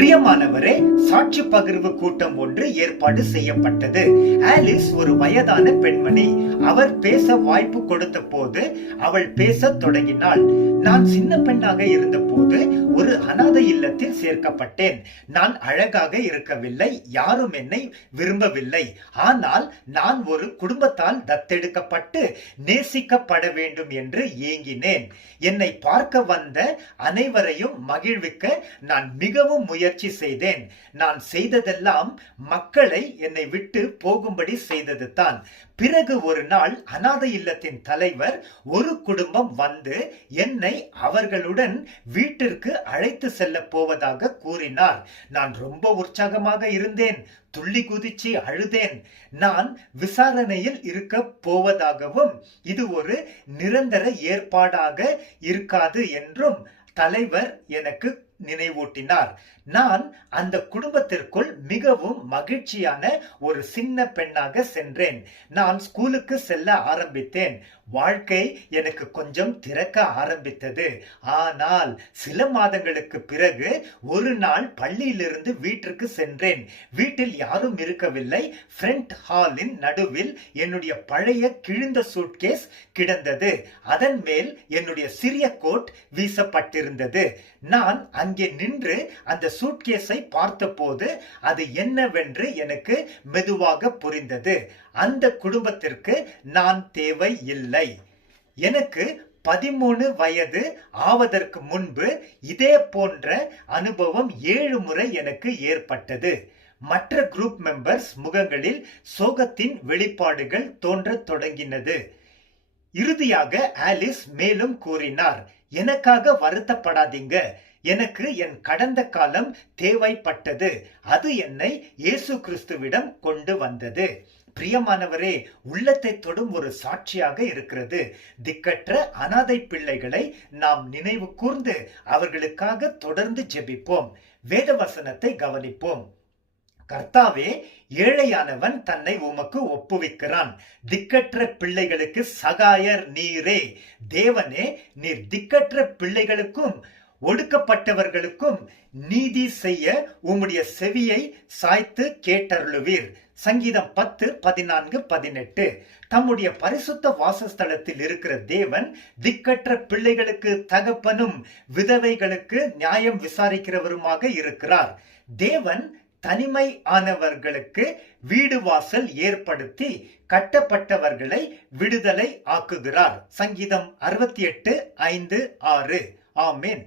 பிரியமானவரே, சாட்சி பகிர்வு கூட்டம் ஒன்று ஏற்பாடு செய்யப்பட்டது. ஆலிஸ் ஒரு வயதான பெண்மணி. அவர் பேச வாய்ப்பு கொடுத்த போது அவள் பேச தொடங்கினாள். நான் சின்ன பெண்ணாக இருந்த போது ஒரு அனாதை இல்லத்தில் சேர்க்கப்பட்டேன். நான் அழகாக இருக்கவில்லை, யாரும் என்னை விரும்பவில்லை. ஆனால் நான் ஒரு குடும்பத்தால் தத்தெடுக்கப்பட்டு நேசிக்கப்பட வேண்டும் என்று ஏங்கினேன். என்னை பார்க்க வந்த அனைவரையும் மகிழ்விக்க நான் மிகவும் முயற்சி செய்தேன். நான் செய்ததெல்லாம் மக்களை என்னை விட்டு போகும்படி செய்தது தான். பிறகு ஒரு நாள் அனாதை இல்லத்தின் தலைவர் ஒரு குடும்பம் வந்து என்னை அவர்களுடன் வீட்டிற்கு அழைத்து செல்ல போவதாக கூறினார். நான் ரொம்ப உற்சாகமாக இருந்தேன். துள்ளி குதிச்சு அழுதேன். நான் விசாரணையில் இருக்க போவதாகவும் இது ஒரு நிரந்தர ஏற்பாடாக இருக்காது என்றும் தலைவர் எனக்கு நினைவூட்டினார். நான் அந்த குடும்பத்திற்குள் மிகவும் மகிழ்ச்சியான ஒரு சின்ன பெண்ணாக சென்றேன். நான் ஸ்கூலுக்கு செல்ல ஆரம்பித்தேன். வாழ்க்கை எனக்கு கொஞ்சம் திறக்க ஆரம்பித்தது. ஆனால் சில மாதங்களுக்கு பிறகு ஒரு நாள் பள்ளியிலிருந்து வீட்டிற்கு சென்றேன். வீட்டில் யாரும் இருக்கவில்லை. ஃப்ரண்ட் ஹாலின் நடுவில் என்னுடைய பழைய கிழிந்த சூட்கேஸ் கிடந்தது. அதன் மேல் என்னுடைய சிறிய கோட் வீசப்பட்டிருந்தது. நான் அங்கே நின்று அந்த சூட்கேஸை பார்த்தபோது அது என்னவென்று எனக்கு மெதுவாக புரிந்தது. அந்த குடும்பத்திற்கு நான் தேவை இல்லை. எனக்கு 13 வயது ஆவதற்கு முன்பு இதே போன்ற அனுபவம் 7 முறை எனக்கு ஏற்பட்டது. மற்ற குரூப் மெம்பர்ஸ் முகங்களில் சோகத்தின் வெளிப்பாடுகள் தோன்றத் தொடங்கினது. இறுதியாக ஆலிஸ் மேலும் கூறினார், எனக்காக வருத்தப்படாதீங்க. எனக்கு என் கடந்த காலம் தேவைப்பட்டது. அது என்னை இயேசு கிறிஸ்துவிடம் கொண்டு வந்தது. பிரியமானவரே, உள்ளத்தை தொடும் ஒரு சாட்சியாக இருக்கிறது. திக்கற்ற அனாதை பிள்ளைகளை நாம் நினைவு கூர்ந்து அவர்களுக்காக தொடர்ந்து ஜெபிப்போம். வேத வசனத்தை கவனிப்போம். கர்த்தாவே, ஏழையானவன் தன்னை உமக்கு ஒப்புவிக்கிறான். திக்கற்ற பிள்ளைகளுக்கு சகாயர் நீரே. தேவனே, நீர் திக்கற்ற பிள்ளைகளுக்கும் ஒடுக்கப்பட்டவர்களுக்கும் நீதி செய்ய உம்முடைய செவியை சாய்த்து கேட்டருளுவீர். சங்கீதம் 10:14-18. தம்முடைய பரிசுத்த வாசஸ்தலத்தில் இருக்கிற தேவன் திக்கற்ற பிள்ளைகளுக்கு தகப்பனும் விதவைகளுக்கு நியாயம் விசாரிக்கிறவருமாக இருக்கிறார். தேவன் தனிமை ஆனவர்களுக்கு வீடு வாசல் ஏற்படுத்தி கட்டப்பட்டவர்களை விடுதலை ஆக்குகிறார். சங்கீதம் 68:5-6. ஆமென்.